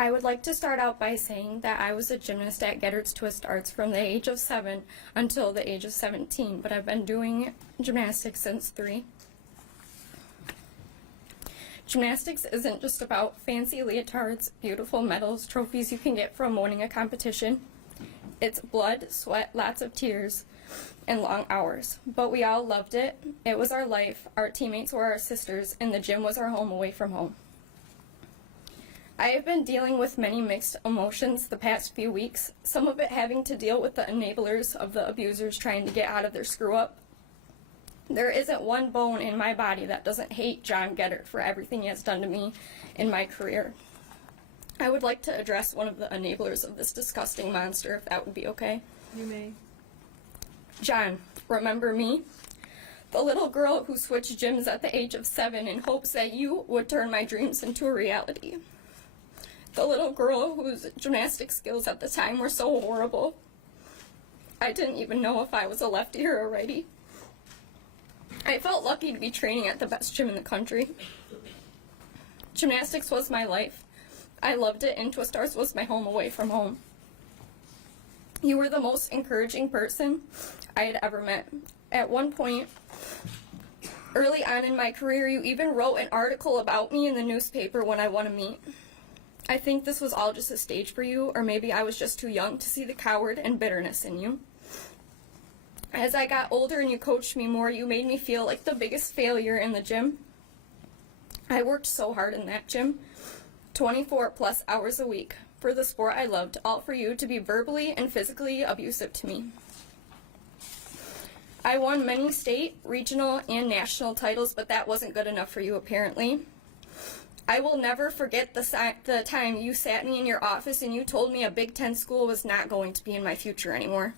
I would like to start out by saying that I was a gymnast at Geddert's Twist Arts from the age of 7 until the age of 17, but I've been doing gymnastics since 3. Gymnastics isn't just about fancy leotards, beautiful medals, trophies you can get from winning a competition. It's blood, sweat, lots of tears, and long hours. But we all loved it. It was our life, our teammates were our sisters, and the gym was our home away from home. I have been dealing with many mixed emotions the past few weeks, some of it having to deal with the enablers of the abusers trying to get out of their screw-up. There isn't one bone in my body that doesn't hate John Geddert for everything he has done to me in my career. I would like to address one of the enablers of this disgusting monster, if that would be okay. You may. John, remember me? The little girl who switched gyms at the age of 7 in hopes that you would turn my dreams into a reality. The little girl whose gymnastic skills at the time were so horrible. I didn't even know if I was a lefty or a righty. I felt lucky to be training at the best gym in the country. Gymnastics was my life. I loved it, and Twist Arts was my home away from home. You were the most encouraging person I had ever met. At one point, early on in my career, you even wrote an article about me in the newspaper when I won a meet. I think this was all just a stage for you, or maybe I was just too young to see the coward and bitterness in you. As I got older and you coached me more, you made me feel like the biggest failure in the gym. I worked so hard in that gym, 24 plus hours a week, for the sport I loved, all for you to be verbally and physically abusive to me. I won many state, regional, and national titles, but that wasn't good enough for you apparently. I will never forget the time you sat me in your office and you told me a Big Ten school was not going to be in my future anymore.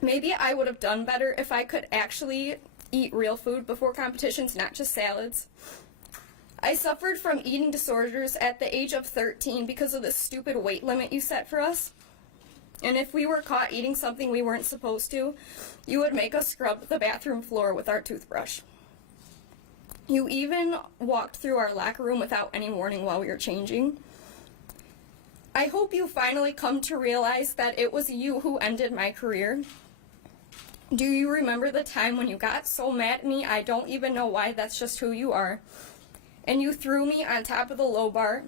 Maybe I would have done better if I could actually eat real food before competitions, not just salads. I suffered from eating disorders at the age of 13 because of the stupid weight limit you set for us. And if we were caught eating something we weren't supposed to, you would make us scrub the bathroom floor with our toothbrush. You even walked through our locker room without any warning while we were changing. I hope you finally come to realize that it was you who ended my career. Do you remember the time when you got so mad at me, I don't even know why, that's just who you are, and you threw me on top of the low bar,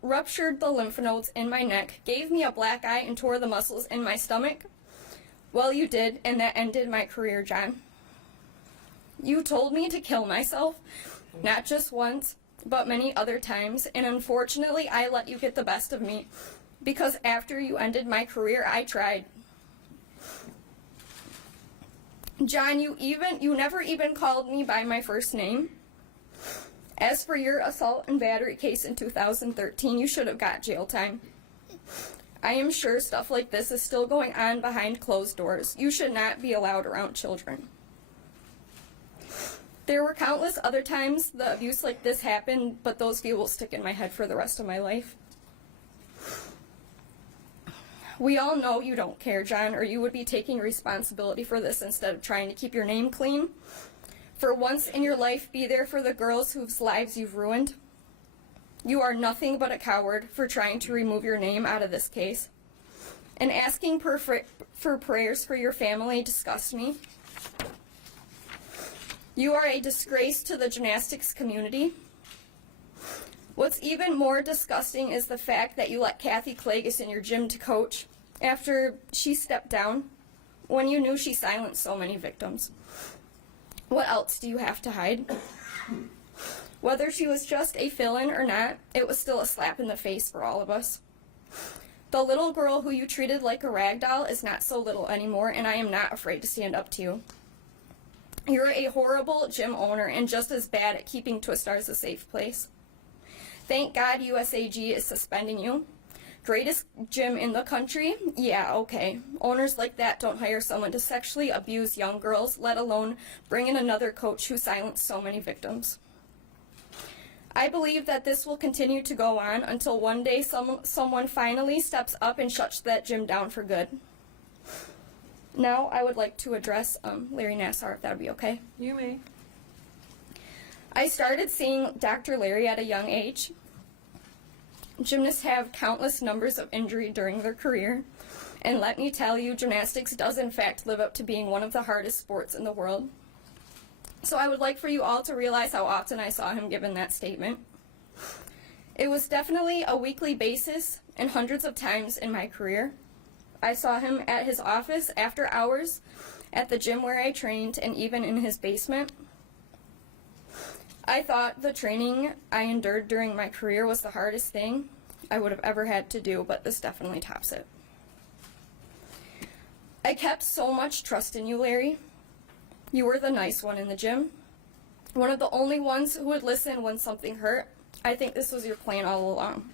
ruptured the lymph nodes in my neck, gave me a black eye, and tore the muscles in my stomach? Well, you did, and that ended my career, John. You told me to kill myself, not just once, but many other times, and unfortunately I let you get the best of me, because after you ended my career, I tried. John, you never even called me by my first name. As for your assault and battery case in 2013, you should have got jail time. I am sure stuff like this is still going on behind closed doors. You should not be allowed around children. There were countless other times the abuse like this happened, but those few will stick in my head for the rest of my life. We all know you don't care, John, or you would be taking responsibility for this instead of trying to keep your name clean. For once in your life, be there for the girls whose lives you've ruined. You are nothing but a coward for trying to remove your name out of this case. And asking for prayers for your family disgusts me. You are a disgrace to the gymnastics community. What's even more disgusting is the fact that you let Kathy Klages in your gym to coach after she stepped down when you knew she silenced so many victims. What else do you have to hide? Whether she was just a fill-in or not, it was still a slap in the face for all of us. The little girl who you treated like a rag doll is not so little anymore, and I am not afraid to stand up to you. You're a horrible gym owner and just as bad at keeping Twist Arts a safe place. Thank God USAG is suspending you. Greatest gym in the country? Yeah, okay. Owners like that don't hire someone to sexually abuse young girls, let alone bring in another coach who silenced so many victims. I believe that this will continue to go on until one day someone finally steps up and shuts that gym down for good. Now I would like to address Larry Nassar, if that would be okay. You may. I started seeing Dr. Larry at a young age. Gymnasts have countless numbers of injury during their career, and let me tell you, gymnastics does in fact live up to being one of the hardest sports in the world. So I would like for you all to realize how often I saw him given that statement. It was definitely a weekly basis and hundreds of times in my career. I saw him at his office after hours, at the gym where I trained, and even in his basement. I thought the training I endured during my career was the hardest thing I would have ever had to do, but this definitely tops it. I kept so much trust in you, Larry. You were the nice one in the gym, one of the only ones who would listen when something hurt. I think this was your plan all along.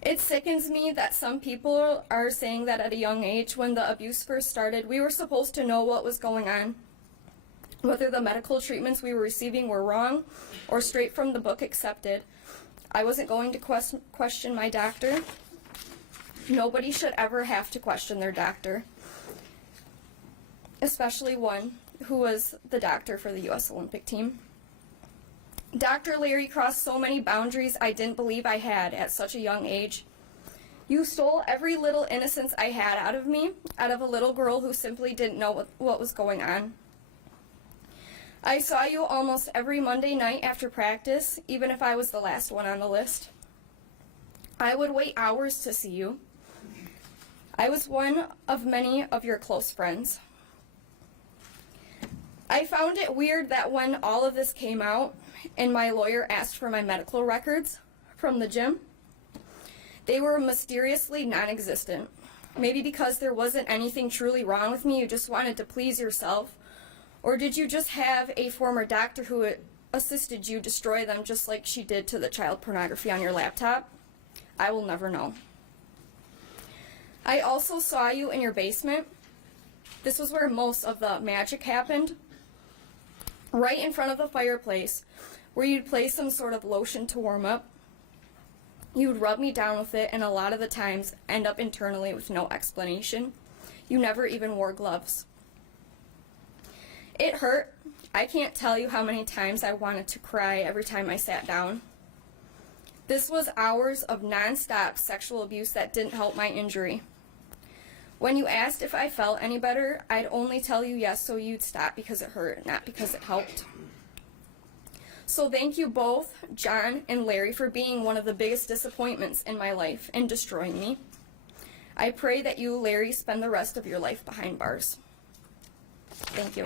It sickens me that some people are saying that at a young age, when the abuse first started, we were supposed to know what was going on, whether the medical treatments we were receiving were wrong or straight from the book accepted. I wasn't going to question my doctor. Nobody should ever have to question their doctor, especially one who was the doctor for the U.S. Olympic team. Dr. Larry crossed so many boundaries I didn't believe I had at such a young age. You stole every little innocence I had out of me, out of a little girl who simply didn't know what was going on. I saw you almost every Monday night after practice, even if I was the last one on the list. I would wait hours to see you. I was one of many of your close friends. I found it weird that when all of this came out and my lawyer asked for my medical records from the gym, they were mysteriously non-existent. Maybe because there wasn't anything truly wrong with me, you just wanted to please yourself. Or did you just have a former doctor who assisted you destroy them just like she did to the child pornography on your laptop? I will never know. I also saw you in your basement. This was where most of the magic happened. Right in front of the fireplace, where you'd place some sort of lotion to warm up. You would rub me down with it, and a lot of the times end up internally with no explanation. You never even wore gloves. It hurt. I can't tell you how many times I wanted to cry every time I sat down. This was hours of nonstop sexual abuse that didn't help my injury. When you asked if I felt any better, I'd only tell you yes so you'd stop because it hurt, not because it helped. So thank you both, John and Larry, for being one of the biggest disappointments in my life and destroying me. I pray that you, Larry, spend the rest of your life behind bars. Thank you.